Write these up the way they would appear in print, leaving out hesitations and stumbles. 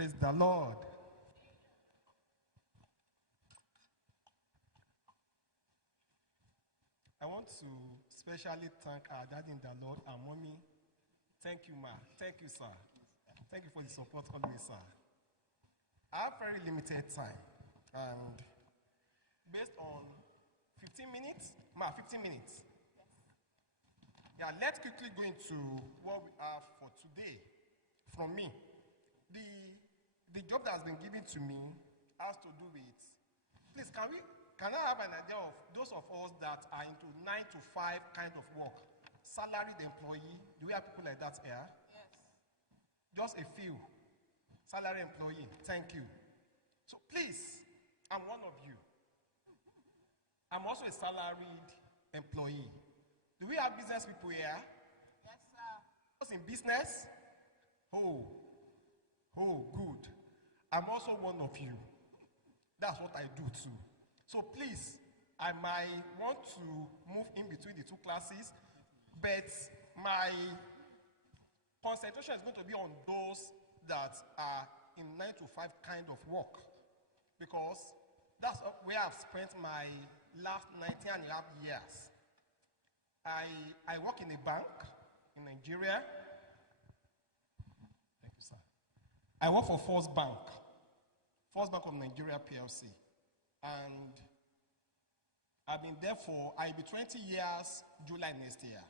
Praise the Lord. I want to especially thank our daddy in the Lord and mommy. Thank you, ma. Thank you, sir. Thank you for the support always, sir. I have very limited time, and based on 15 minutes, ma, 15 minutes. Yeah, let's quickly go into what we have for today from me. The job that has been given to me has to do with, please, can I have an idea of those of us that are into 9 to 5 kind of work? Salaried employee, do we have people like that here? Yes. Just a few. Salary employee, thank you. So please, I'm one of you. I'm also a salaried employee. Do we have business people here? Yes, sir. What's in business? Oh, good. I'm also one of you. That's what I do too. So please, I might want to move in between the two classes, but my concentration is going to be on those that are in 9 to 5 kind of work, because that's where I've spent my last 19 and a half years. I work in a bank in Nigeria. Thank you, sir. I work for First Bank of Nigeria PLC. And I've been there for, I'll be 20 years July next year.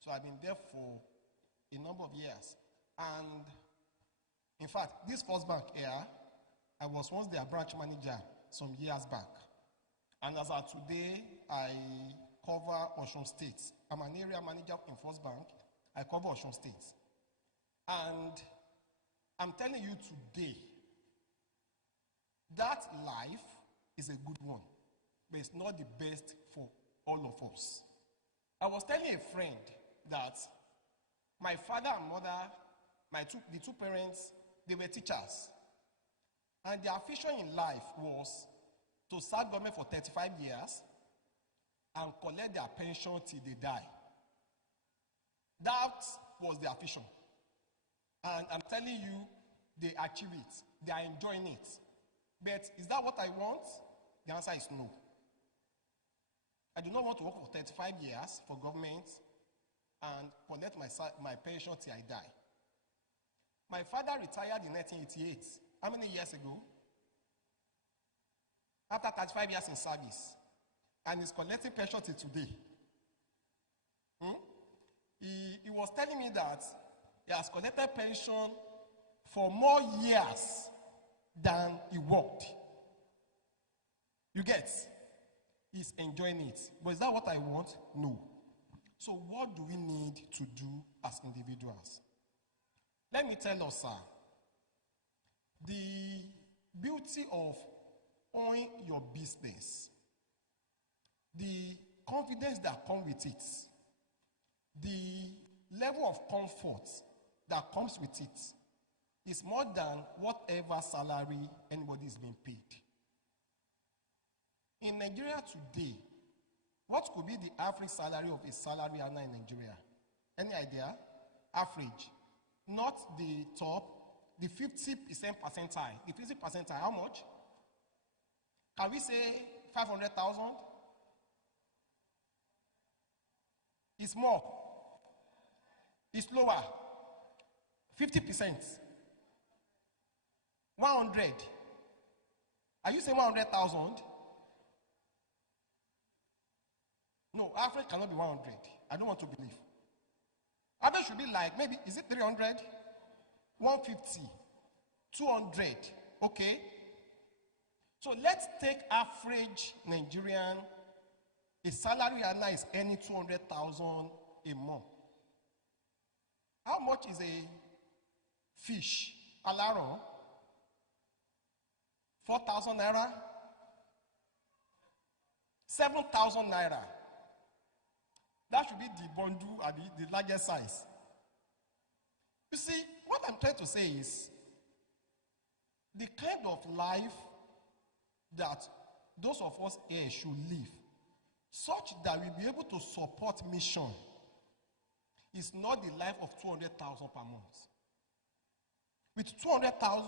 So I've been there for a number of years. And in fact, this First Bank here, I was once their branch manager some years back. And as of today, I cover Osun State. I'm an area manager in First Bank. I cover Osun State. And I'm telling you today, that life is a good one, but it's not the best for all of us. I was telling a friend that my father and mother, the two parents, they were teachers. And their vision in life was to serve government for 35 years and collect their pension till they die. That was their vision. And I'm telling you, they achieve it. They are enjoying it. But is that what I want? The answer is no. I do not want to work for 35 years for government and collect my pension till I die. My father retired in 1988. How many years ago? After 35 years in service. And he's collecting pension till today. He was telling me that he has collected pension for more years than he worked. You get? He's enjoying it. But is that what I want? No. So what do we need to do as individuals? Let me tell us, sir, the beauty of owning your business, the confidence that comes with it, the level of comfort that comes with it is more than whatever salary anybody is being paid. In Nigeria today, what could be the average salary of a salary earner in Nigeria? Any idea? Average. Not the top, the 50% percentile. The 50% percentile, how much? Can we say 500,000? It's more. It's lower. 50%. 100. Are you saying 100,000? No, average cannot be 100. I don't want to believe. Average should be like, maybe, is it 300? 150? 200? Okay. So let's take average Nigerian. A salary earner is earning 200,000 a month. How much is a fish? Alaro? 4,000 naira? 7,000 naira. That should be the bundle at the largest size. You see, what I'm trying to say is the kind of life that those of us here should live, such that we'll be able to support mission, is not the life of 200,000 per month. With 200,000,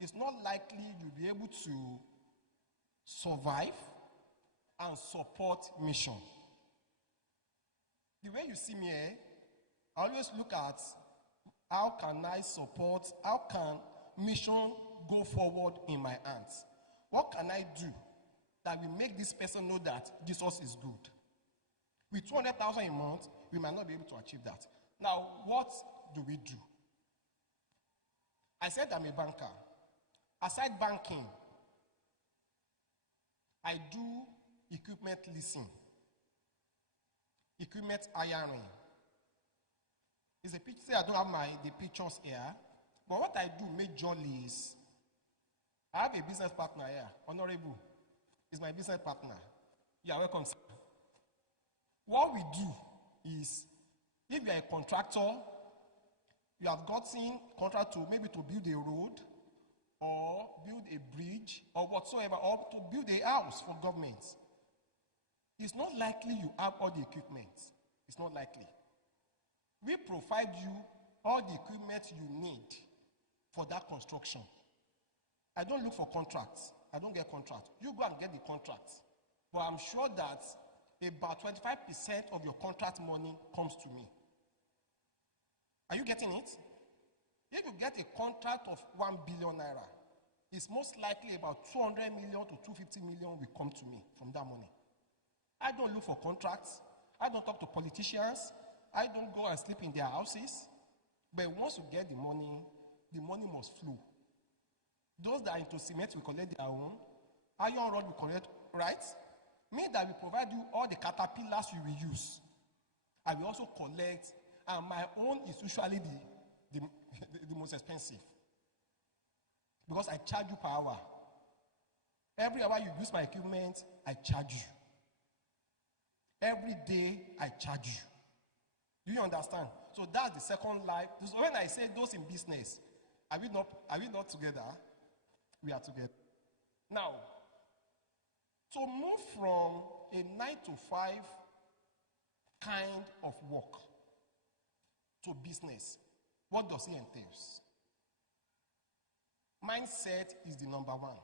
it's not likely you'll be able to survive and support mission. The way you see me here, I always look at how can I support, how can mission go forward in my hands? What can I do that will make this person know that Jesus is good? With 200,000 a month, we might not be able to achieve that. Now, what do we do? I said I'm a banker. Aside banking, I do equipment leasing, equipment hiring. It's a picture, I don't have the pictures here, but what I do majorly is, I have a business partner here, Honorable, is my business partner. You are welcome, sir. What we do is, if you are a contractor, you have gotten contract to maybe to build a road, or build a bridge, or whatsoever, or to build a house for government. It's not likely you have all the equipment. It's not likely. We provide you all the equipment you need for that construction. I don't look for contracts. I don't get contracts. You go and get the contracts. But I'm sure that about 25% of your contract money comes to me. Are you getting it? If you get a contract of 1 billion naira, it's most likely about 200 million to 250 million will come to me from that money. I don't look for contracts. I don't talk to politicians. I don't go and sleep in their houses. But once you get the money must flow. Those that are into cement will collect their own. Iron rod will collect, right? Me that will provide you all the caterpillars you will use. I will also collect, and my own is usually the most expensive. Because I charge you per hour. Every hour you use my equipment, I charge you. Every day, I charge you. Do you understand? So that's the second life. So when I say those in business, are we not together? We are together. Now, to move from a 9 to 5 kind of work to business, what does it entail? Mindset is the number one.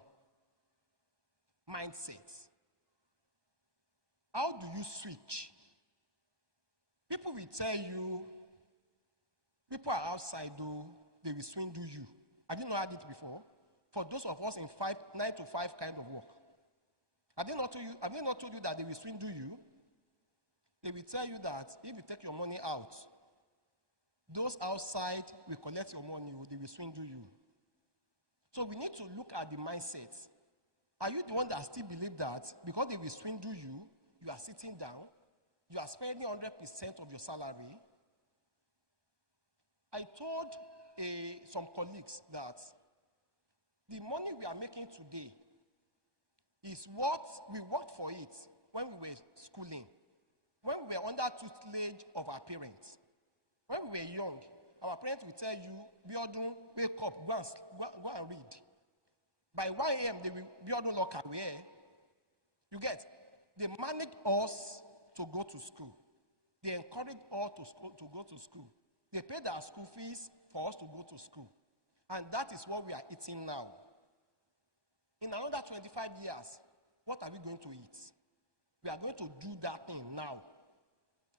Mindset. How do you switch? People will tell you, people are outside though, they will swindle you. Have you not heard it before? For those of us in 9 to 5 kind of work. Have they not told you that they will swindle you? They will tell you that if you take your money out, those outside will collect your money, they will swindle you. So we need to look at the mindset. Are you the one that still believe that because they will swindle you, you are sitting down, you are spending 100% of your salary? I told some colleagues that the money we are making today is what we worked for it when we were schooling, when we were under tutelage of our parents. When we were young, our parents will tell you, Biodun, wake up, go and read. By 1 a.m., they will Biodun lock away. You get? They managed us to go to school. They encouraged us to go to school. They paid our school fees for us to go to school. And that is what we are eating now. In another 25 years, what are we going to eat? We are going to do that thing now.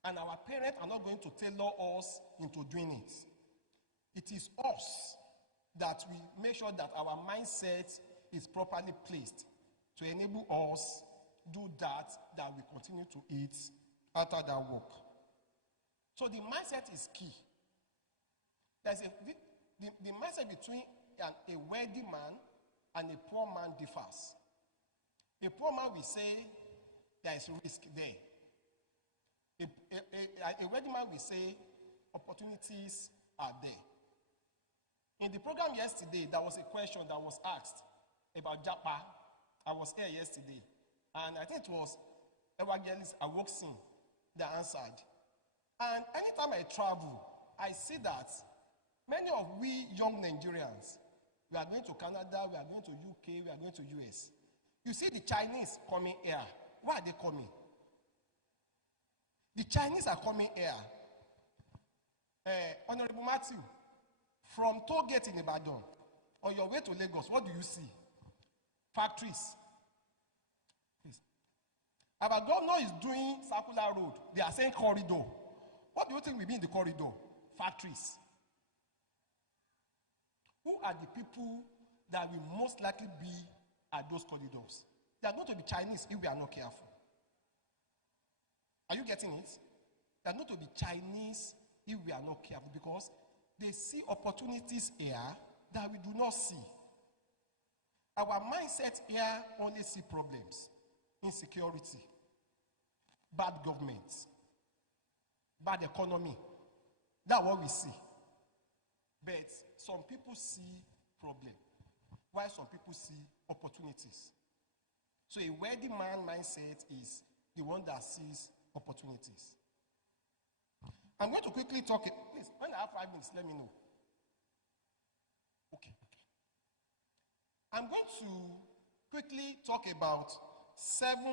And our parents are not going to tailor us into doing it. It is us that we make sure that our mindset is properly placed to enable us do that we continue to eat after that work. So the mindset is key. There's the mindset between a wealthy man and a poor man differs. A poor man will say there is risk there. A wealthy man will say opportunities are there. In the program yesterday, there was a question that was asked about Japa. I was here yesterday, and I think it was Evangelist Awoksin that answered. And anytime I travel, I see that many of we young Nigerians, we are going to Canada, we are going to UK, we are going to US. You see the Chinese coming here. Why are they coming? The Chinese are coming here. Honorable Matthew, from toll gate in Ibadan, On your way to Lagos, what do you see? Factories. Please. Our governor is doing circular road. They are saying corridor. What do you think will be in the corridor? Factories. Who are the people that will most likely be at those corridors? They are going to be Chinese if we are not careful. Are you getting it? They are going to be Chinese if we are not careful, because they see opportunities here that we do not see. Our mindset here only see problems, insecurity, bad government, bad economy. That's what we see. But some people see problem, while some people see opportunities. So a wealthy man mindset is the one that sees opportunities. I'm going to quickly talk. Please, when I have 5 minutes, let me know. Okay. I'm going to quickly talk about 7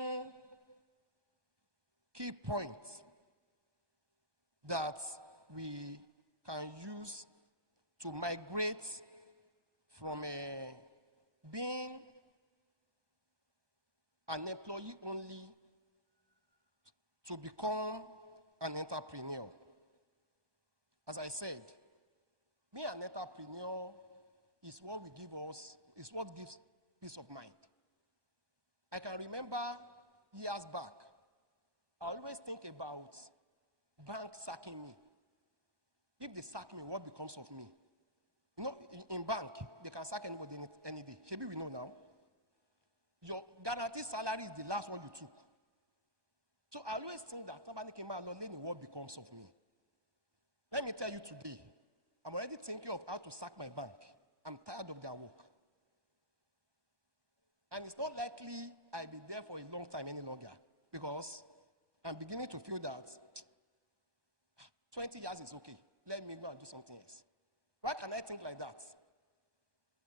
key points that we can use to migrate from being an employee only to become an entrepreneur. As I said, being an entrepreneur is what gives peace of mind. I can remember years back, I always think about bank sacking me. If they sack me, what becomes of me? You know, in bank, they can sack anybody any day. Maybe we know now. Your guaranteed salary is the last one you took. So I always think that somebody came out alone, what becomes of me? Let me tell you today, I'm already thinking of how to sack my bank. I'm tired of their work. And it's not likely I'll be there for a long time any longer, because I'm beginning to feel that 20 years is okay. Let me go and do something else. Why can I think like that?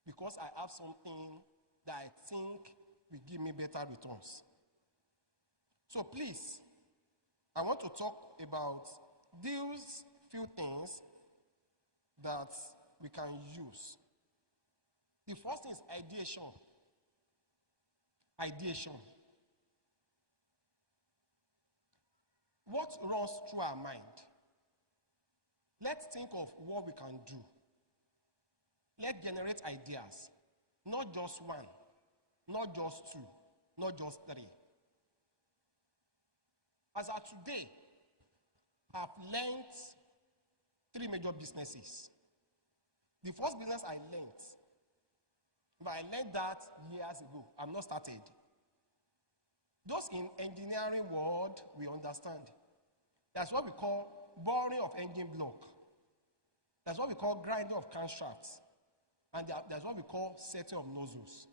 Because I have something that I think will give me better returns. So please, I want to talk about these few things that we can use. The first thing is ideation. Ideation. What runs through our mind? Let's think of what we can do. Let's generate ideas. Not just one, not just two, not just three. As of today, I've learned 3 major businesses. The first business I learned that years ago. I'm not started. Those in engineering world, we understand. That's what we call boring of engine block. That's what we call grinding of crankshafts. And that's what we call setting of nozzles.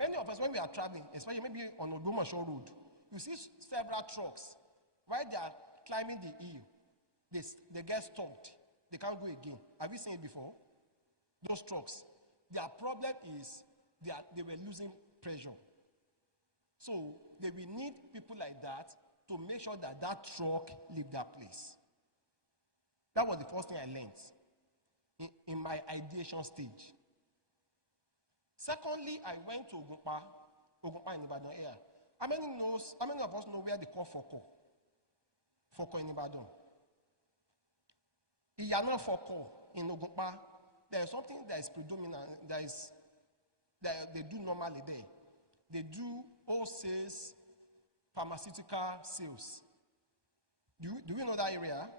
Many of us, when we are traveling, especially maybe on Odomasho Road, you see several trucks. While they are climbing the hill, they get stopped. They can't go again. Have you seen it before? Those trucks. Their problem is they were losing pressure. So they will need people like that to make sure that that truck leave that place. That was the first thing I learned in my ideation stage. Secondly, I went to Ogunpa in Ibadan area. How many of us know where they call Foko? Foko in Ibadan. Iyana Foko in Ogunpa, there is something that is predominant, that they do normally there. They do wholesale pharmaceutical sales. Do we know that area?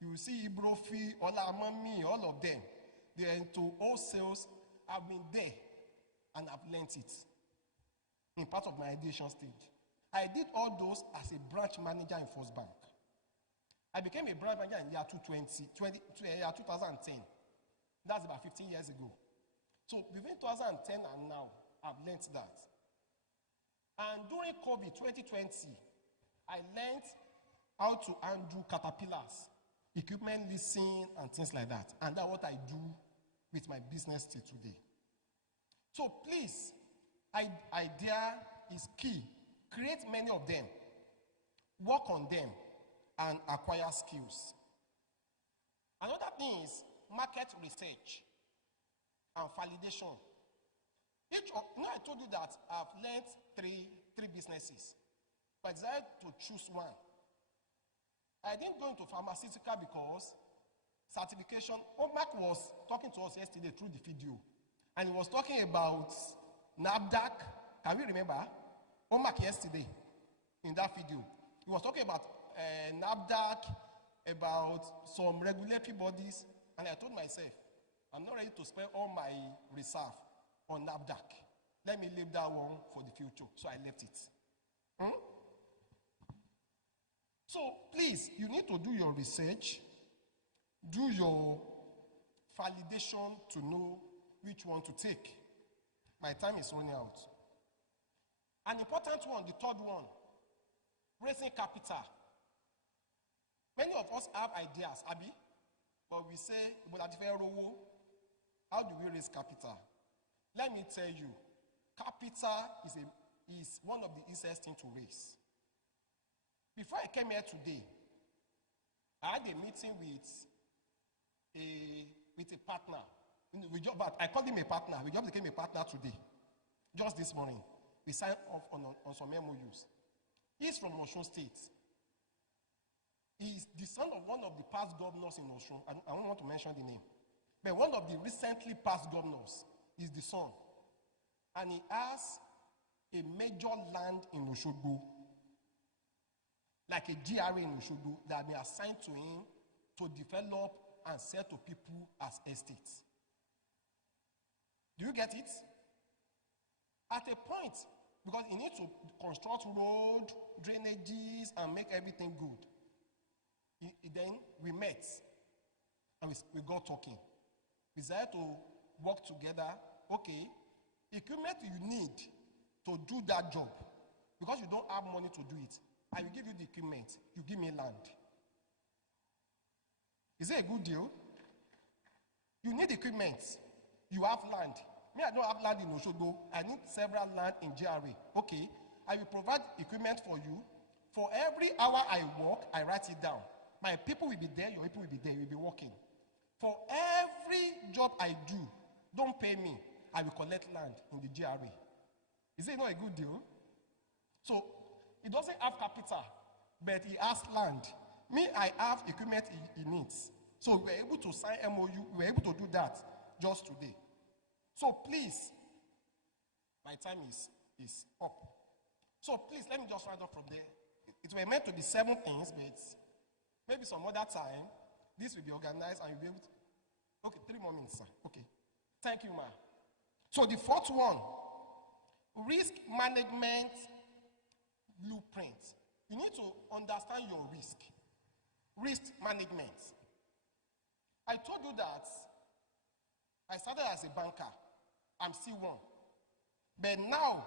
You see Ibrofi, Olamami, all of them. They are into wholesales. I've been there and I've learned it in part of my ideation stage. I did all those as a branch manager in First Bank. I became a branch manager in year 2010. That's about 15 years ago. So between 2010 and now, I've learned that. And during COVID 2020, I learned how to undo caterpillars, equipment leasing, and things like that. And that's what I do with my business till today. So please, idea is key. Create many of them. Work on them and acquire skills. Another thing is market research. and validation. I told you that I've learned three businesses. But I decided to choose one. I didn't go into pharmaceutical because certification. Omak was talking to us yesterday through the video, and he was talking about NAFDAC. Can you remember? Omak yesterday in that video. He was talking about NAFDAC, about some regulatory bodies, and I told myself, I'm not ready to spend all my reserve on NAFDAC. Let me leave that one for the future. So I left it. So please, you need to do your research, do your validation to know which one to take. My time is running out. An important one, the third one, raising capital. Many of us have ideas, Abi, but we say, how do we raise capital? Let me tell you, capital is one of the easiest things to raise. Before I came here today, I had a meeting with a partner. I called him a partner. We just became a partner today. Just this morning. We signed off on some MOUs. He's from Osun State. He's the son of one of the past governors in Osun. I don't want to mention the name. But one of the recently past governors is the son. And he has a major land in Oshogbo, like a GRA in Oshogbo, that they assigned to him to develop and sell to people as estates. Do you get it? At a point, because he needs to construct road, drainages, and make everything good. Then we met, and we got talking. We decided to work together. Okay, equipment you need to do that job, because you don't have money to do it, I will give you the equipment, you give me land. Is it a good deal? You need equipment, you have land. Me, I don't have land in Oshogbo. I need several land in GRA. Okay, I will provide equipment for you. For every hour I work, I write it down. My people will be there, your people will be there, you will be working. For every job I do, don't pay me, I will collect land in the GRA. Is it not a good deal? So, he doesn't have capital, but he has land. Me, I have equipment he needs. So, we were able to sign MOU, we were able to do that just today. So, please, my time is up. So, please, let me just round up from there. It were meant to be 7 things, but maybe some other time, this will be organized and you'll be able to. Okay, 3 more minutes, sir. Okay. Thank you, ma. So, the fourth one, risk management blueprint. You need to understand your risk. Risk management. I told you that I started as a banker. I'm still one. But now,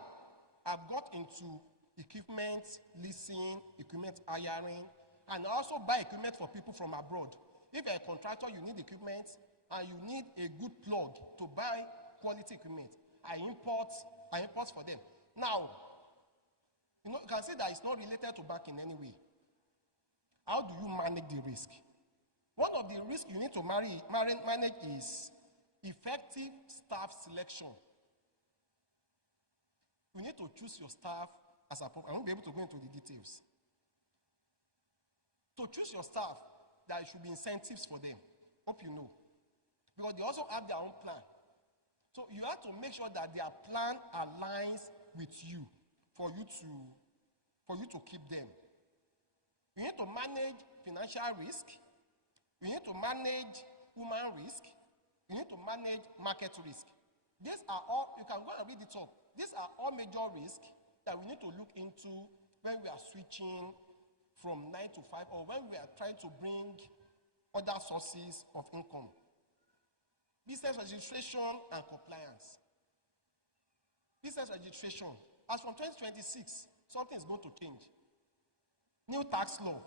I've got into equipment leasing, equipment hiring, and also buy equipment for people from abroad. If you're a contractor, you need equipment, and you need a good plug to buy quality equipment. I import for them. Now, you can see that it's not related to banking in any way. How do you manage the risk? One of the risks you need to manage is effective staff selection. You need to choose your staff as appropriate. I won't be able to go into the details. To choose your staff, there should be incentives for them. Hope you know. Because they also have their own plan. So you have to make sure that their plan aligns with you for you to keep them. You need to manage financial risk. You need to manage human risk. You need to manage market risk. These are all, you can go and read it up. These are all major risks that we need to look into when we are switching from 9 to 5 or when we are trying to bring other sources of income. Business registration and compliance. Business registration. As from 2026, something is going to change. New tax law.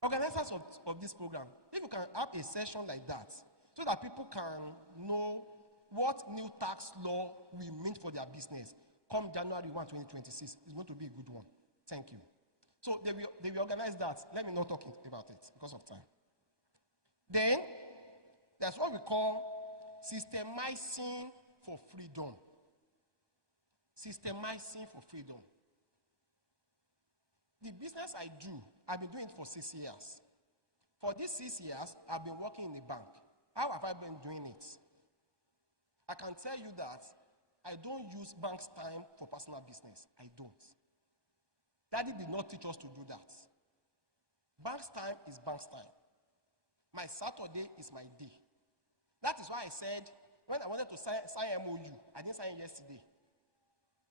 Organizers of this program, if you can have a session like that, so that people can know what new tax law will mean for their business, come January 1, 2026, it's going to be a good one. Thank you. So they will organize that. Let me not talk about it because of time. Then, That's what we call systemizing for freedom. Systemizing for freedom. The business I do, I've been doing it for 6 years. For these 6 years, I've been working in a bank. How have I been doing it? I can tell you that I don't use bank's time for personal business. I don't. Daddy did not teach us to do that. Bank's time is bank's time. My Saturday is my day. That is why I said, when I wanted to sign MOU, I didn't sign it yesterday.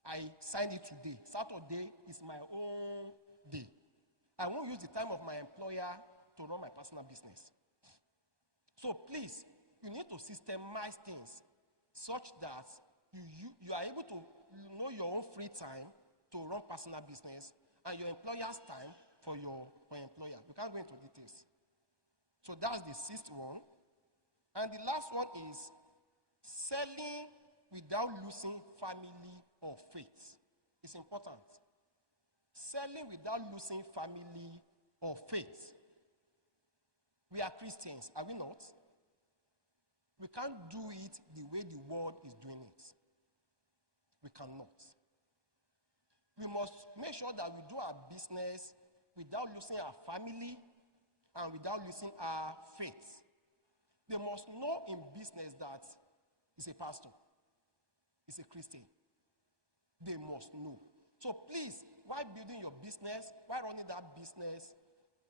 I signed it today. Saturday is my own day. I won't use the time of my employer to run my personal business. So please, you need to systemize things such that you are able to know your own free time to run personal business and your employer's time for your employer. We can't go into details. So that's the 6th one. And the last one is selling without losing family or faith. It's important. Selling without losing family or faith. We are Christians, are we not? We can't do it the way the world is doing it. We cannot. We must make sure that we do our business without losing our family and without losing our faith. They must know in business that he's a pastor, he's a Christian. They must know. So please, while building your business, while running that business,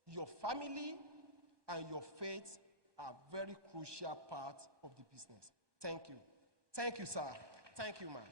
your family and your faith are very crucial parts of the business. Thank you. Thank you, sir. Thank you, ma'am.